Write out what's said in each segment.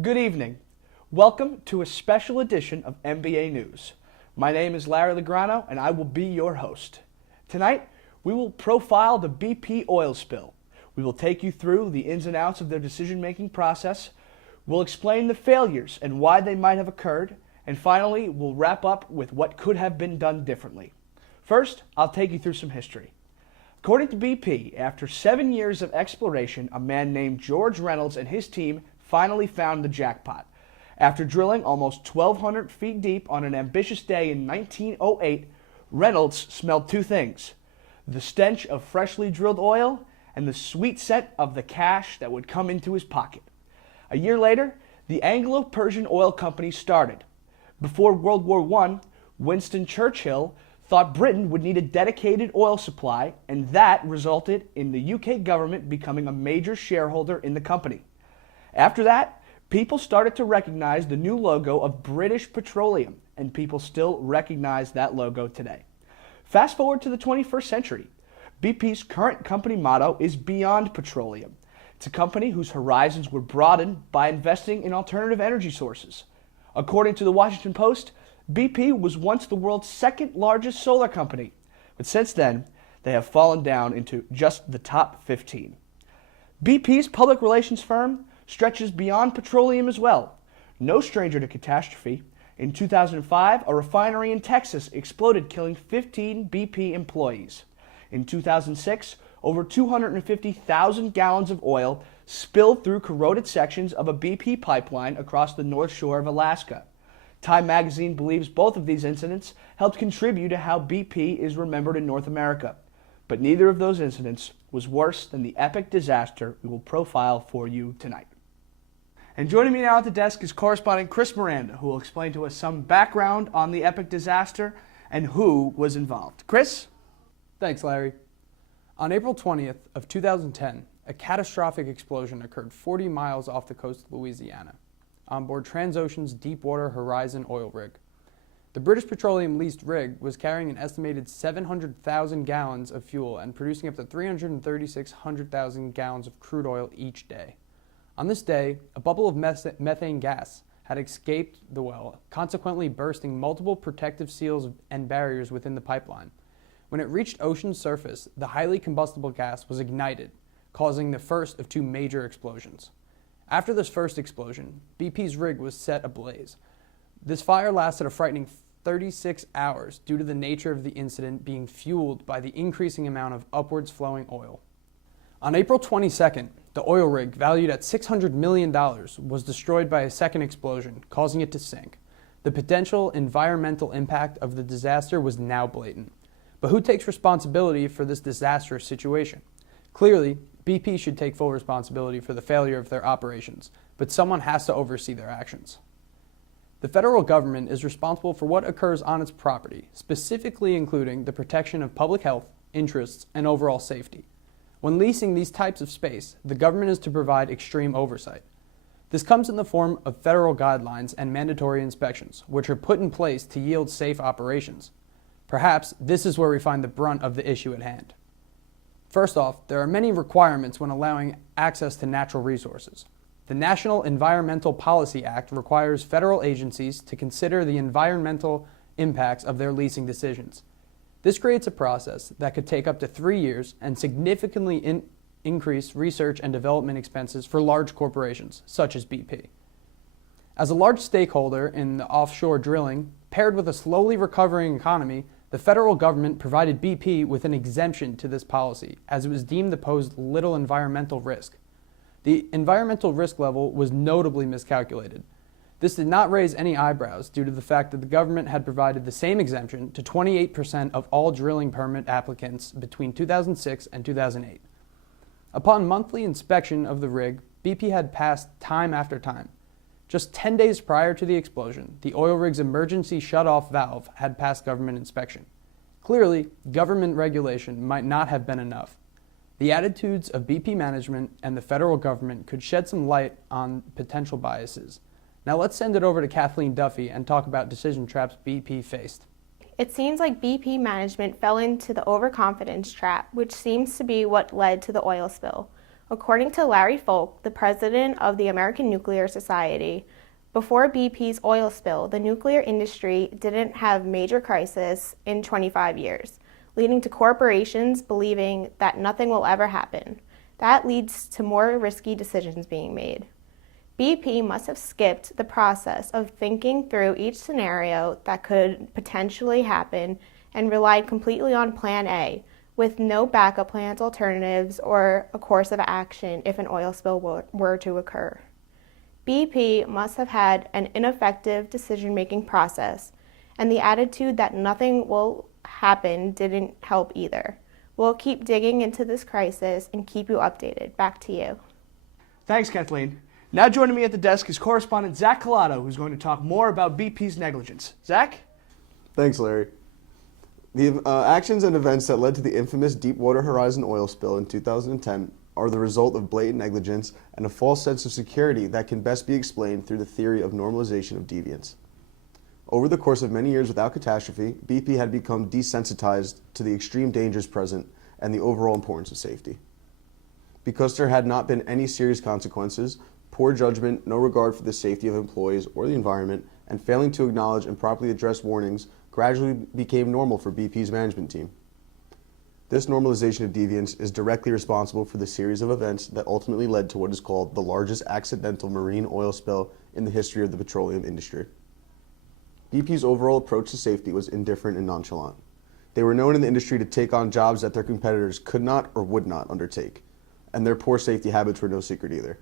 Good evening. Welcome to a special edition of NBA News. My name is Larry Legrano and I will be your host. Tonight, we will profile the BP oil spill. We will take you through the ins and outs of their decision-making process. We'll explain the failures and why they might have occurred. And finally, we'll wrap up with what could have been done differently. First, I'll take you through some history. According to BP, after 7 years of exploration, a man named George Reynolds and his team finally found the jackpot. After drilling almost 1,200 feet deep on an ambitious day in 1908, Reynolds smelled two things: the stench of freshly drilled oil and the sweet scent of the cash that would come into his pocket. A year later, the Anglo-Persian Oil Company started. Before World War I, Winston Churchill thought Britain would need a dedicated oil supply, and that resulted in the UK government becoming a major shareholder in the company. After that, people started to recognize the new logo of British Petroleum, and people still recognize that logo today. Fast forward to the 21st century. BP's current company motto is Beyond Petroleum. It's a company whose horizons were broadened by investing in alternative energy sources. According to the Washington Post, BP was once the world's second largest solar company, but since then, they have fallen down into just the top 15. BP's public relations firm stretches beyond petroleum as well. No stranger to catastrophe. In 2005, a refinery in Texas exploded, killing 15 BP employees. In 2006, over 250,000 gallons of oil spilled through corroded sections of a BP pipeline across the North Shore of Alaska. Time magazine believes both of these incidents helped contribute to how BP is remembered in North America. But neither of those incidents was worse than the epic disaster we will profile for you tonight. And joining me now at the desk is correspondent Chris Miranda, who will explain to us some background on the epic disaster and who was involved. Chris? Thanks, Larry. On April 20th of 2010, a catastrophic explosion occurred 40 miles off the coast of Louisiana, on board Transocean's Deepwater Horizon oil rig. The British Petroleum leased rig was carrying an estimated 700,000 gallons of fuel and producing up to 336,000 gallons of crude oil each day. On this day, a bubble of methane gas had escaped the well, consequently bursting multiple protective seals and barriers within the pipeline. When it reached ocean surface, the highly combustible gas was ignited, causing the first of two major explosions. After this first explosion, BP's rig was set ablaze. This fire lasted a frightening 36 hours due to the nature of the incident being fueled by the increasing amount of upwards flowing oil. On April 22nd, the oil rig, valued at $600 million, was destroyed by a second explosion, causing it to sink. The potential environmental impact of the disaster was now blatant. But who takes responsibility for this disastrous situation? Clearly, BP should take full responsibility for the failure of their operations, but someone has to oversee their actions. The federal government is responsible for what occurs on its property, specifically including the protection of public health, interests, and overall safety. When leasing these types of space, the government is to provide extreme oversight. This comes in the form of federal guidelines and mandatory inspections, which are put in place to yield safe operations. Perhaps this is where we find the brunt of the issue at hand. First off, there are many requirements when allowing access to natural resources. The National Environmental Policy Act requires federal agencies to consider the environmental impacts of their leasing decisions. This creates a process that could take up to 3 years and significantly increase research and development expenses for large corporations, such as BP. As a large stakeholder in the offshore drilling, paired with a slowly recovering economy, the federal government provided BP with an exemption to this policy, as it was deemed to pose little environmental risk. The environmental risk level was notably miscalculated. This did not raise any eyebrows due to the fact that the government had provided the same exemption to 28% of all drilling permit applicants between 2006 and 2008. Upon monthly inspection of the rig, BP had passed time after time. Just 10 days prior to the explosion, the oil rig's emergency shut-off valve had passed government inspection. Clearly, government regulation might not have been enough. The attitudes of BP management and the federal government could shed some light on potential biases. Now let's send it over to Kathleen Duffy and talk about decision traps BP faced. It seems like BP management fell into the overconfidence trap, which seems to be what led to the oil spill. According to Larry Folk, the president of the American Nuclear Society, before BP's oil spill, the nuclear industry didn't have major crisis in 25 years, leading to corporations believing that nothing will ever happen. That leads to more risky decisions being made. BP must have skipped the process of thinking through each scenario that could potentially happen and relied completely on Plan A, with no backup plans, alternatives, or a course of action if an oil spill were to occur. BP must have had an ineffective decision-making process, and the attitude that nothing will happen didn't help either. We'll keep digging into this crisis and keep you updated. Back to you. Thanks, Kathleen. Now joining me at the desk is correspondent Zach Collado, who's going to talk more about BP's negligence. Zach? Thanks, Larry. The actions and events that led to the infamous Deepwater Horizon oil spill in 2010 are the result of blatant negligence and a false sense of security that can best be explained through the theory of normalization of deviance. Over the course of many years without catastrophe, BP had become desensitized to the extreme dangers present and the overall importance of safety. Because there had not been any serious consequences, poor judgment, no regard for the safety of employees or the environment, and failing to acknowledge and properly address warnings gradually became normal for BP's management team. This normalization of deviance is directly responsible for the series of events that ultimately led to what is called the largest accidental marine oil spill in the history of the petroleum industry. BP's overall approach to safety was indifferent and nonchalant. They were known in the industry to take on jobs that their competitors could not or would not undertake, and their poor safety habits were no secret either.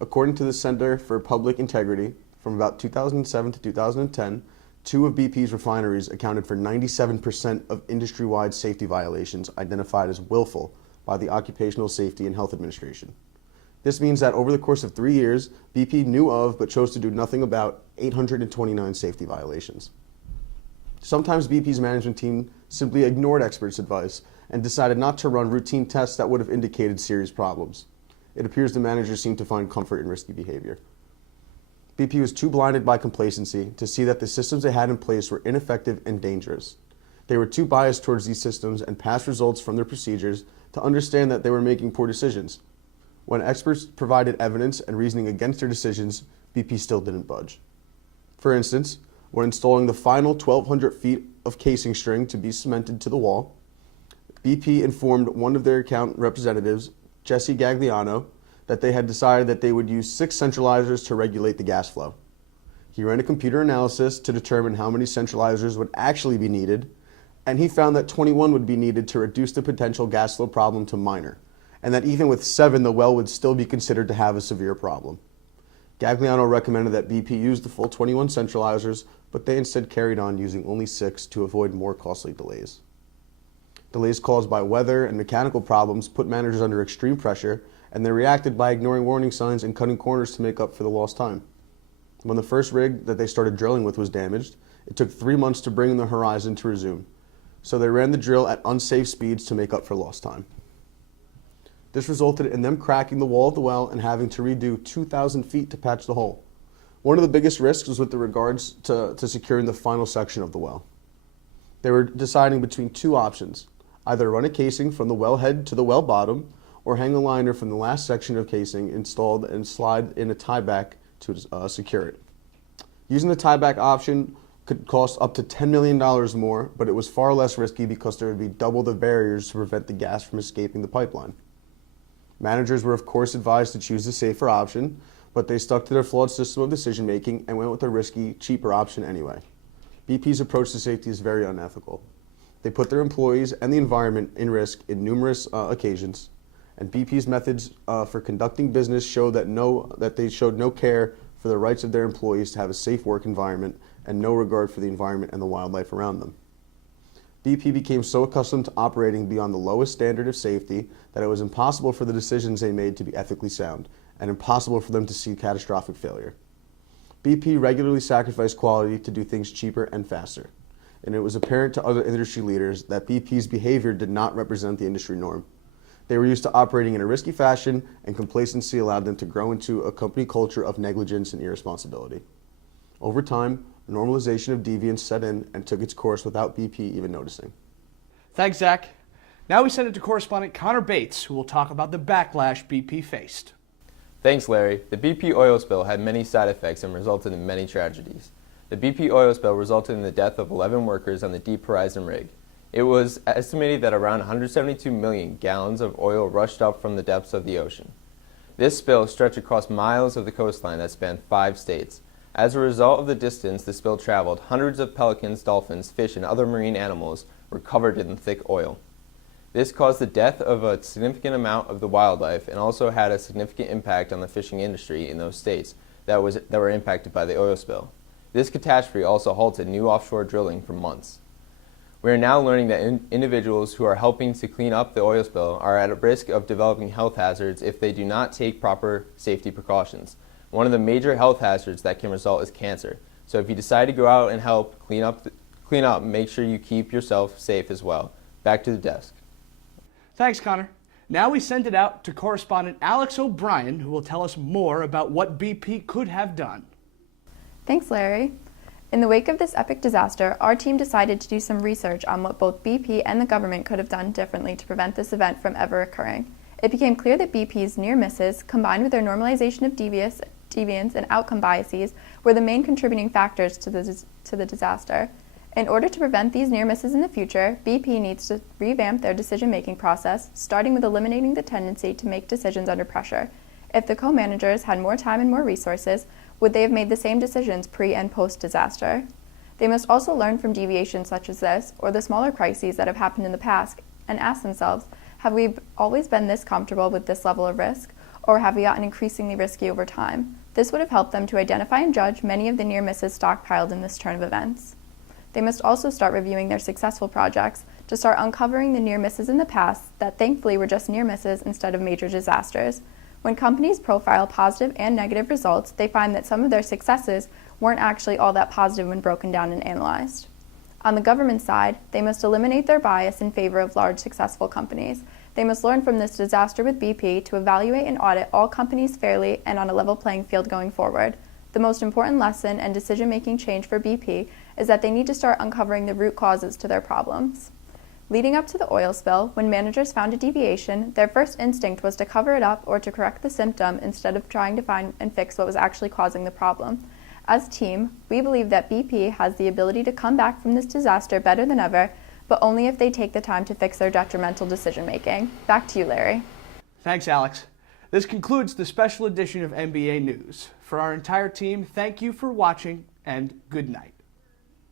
According to the Center for Public Integrity, from about 2007 to 2010, two of BP's refineries accounted for 97% of industry-wide safety violations identified as willful by the Occupational Safety and Health Administration. This means that over the course of 3 years, BP knew of but chose to do nothing about 829 safety violations. Sometimes BP's management team simply ignored experts' advice and decided not to run routine tests that would have indicated serious problems. It appears the managers seemed to find comfort in risky behavior. BP was too blinded by complacency to see that the systems they had in place were ineffective and dangerous. They were too biased towards these systems and past results from their procedures to understand that they were making poor decisions. When experts provided evidence and reasoning against their decisions, BP still didn't budge. For instance, when installing the final 1,200 feet of casing string to be cemented to the wall, BP informed one of their account representatives, Jesse Gagliano, that they had decided that they would use 6 centralizers to regulate the gas flow. He ran a computer analysis to determine how many centralizers would actually be needed, and he found that 21 would be needed to reduce the potential gas flow problem to minor, and that even with 7, the well would still be considered to have a severe problem. Gagliano recommended that BP use the full 21 centralizers, but they instead carried on using only 6 to avoid more costly delays. Delays caused by weather and mechanical problems put managers under extreme pressure, and they reacted by ignoring warning signs and cutting corners to make up for the lost time. When the first rig that they started drilling with was damaged, it took 3 months to bring in the Horizon to resume, so they ran the drill at unsafe speeds to make up for lost time. This resulted in them cracking the wall of the well and having to redo 2,000 feet to patch the hole. One of the biggest risks was with regards to securing the final section of the well. They were deciding between 2 options: either run a casing from the wellhead to the well bottom, or hang a liner from the last section of casing installed and slide in a tieback to secure it. Using the tieback option could cost up to $10 million more, but it was far less risky because there would be double the barriers to prevent the gas from escaping the pipeline. Managers were of course advised to choose the safer option, but they stuck to their flawed system of decision making and went with the risky, cheaper option anyway. BP's approach to safety is very unethical. They put their employees and the environment in risk in numerous occasions, and BP's methods for conducting business show that they showed no care for the rights of their employees to have a safe work environment and no regard for the environment and the wildlife around them. BP became so accustomed to operating beyond the lowest standard of safety that it was impossible for the decisions they made to be ethically sound and impossible for them to see catastrophic failure. BP regularly sacrificed quality to do things cheaper and faster, and it was apparent to other industry leaders that BP's behavior did not represent the industry norm. They were used to operating in a risky fashion, and complacency allowed them to grow into a company culture of negligence and irresponsibility. Over time, normalization of deviance set in and took its course without BP even noticing. Thanks, Zach. Now we send it to correspondent Connor Bates, who will talk about the backlash BP faced. Thanks, Larry. The BP oil spill had many side effects and resulted in many tragedies. The BP oil spill resulted in the death of 11 workers on the Deep Horizon rig. It was estimated that around 172 million gallons of oil rushed up from the depths of the ocean. This spill stretched across miles of the coastline that spanned 5 states. As a result of the distance the spill traveled, hundreds of pelicans, dolphins, fish, and other marine animals were covered in thick oil. This caused the death of a significant amount of the wildlife and also had a significant impact on the fishing industry in those states that were impacted by the oil spill. This catastrophe also halted new offshore drilling for months. We are now learning that individuals who are helping to clean up the oil spill are at risk of developing health hazards if they do not take proper safety precautions. One of the major health hazards that can result is cancer. So if you decide to go out and help clean up, make sure you keep yourself safe as well. Back to the desk. Thanks, Connor. Now we send it out to correspondent Alex O'Brien, who will tell us more about what BP could have done. Thanks, Larry. In the wake of this epic disaster, our team decided to do some research on what both BP and the government could have done differently to prevent this event from ever occurring. It became clear that BP's near misses, combined with their normalization of deviance and outcome biases, were the main contributing factors to the disaster. In order to prevent these near misses in the future, BP needs to revamp their decision-making process, starting with eliminating the tendency to make decisions under pressure. If the co-managers had more time and more resources, would they have made the same decisions pre- and post-disaster? They must also learn from deviations such as this, or the smaller crises that have happened in the past, and ask themselves, have we always been this comfortable with this level of risk, or have we gotten increasingly risky over time? This would have helped them to identify and judge many of the near misses stockpiled in this turn of events. They must also start reviewing their successful projects to start uncovering the near misses in the past that thankfully were just near misses instead of major disasters. When companies profile positive and negative results, they find that some of their successes weren't actually all that positive when broken down and analyzed. On the government side, they must eliminate their bias in favor of large successful companies. They must learn from this disaster with BP to evaluate and audit all companies fairly and on a level playing field going forward. The most important lesson and decision-making change for BP is that they need to start uncovering the root causes to their problems. Leading up to the oil spill, when managers found a deviation, their first instinct was to cover it up or to correct the symptom instead of trying to find and fix what was actually causing the problem. As a team, we believe that BP has the ability to come back from this disaster better than ever, but only if they take the time to fix their detrimental decision-making. Back to you, Larry. Thanks, Alex. This concludes the special edition of NBA News. For our entire team, thank you for watching and good night.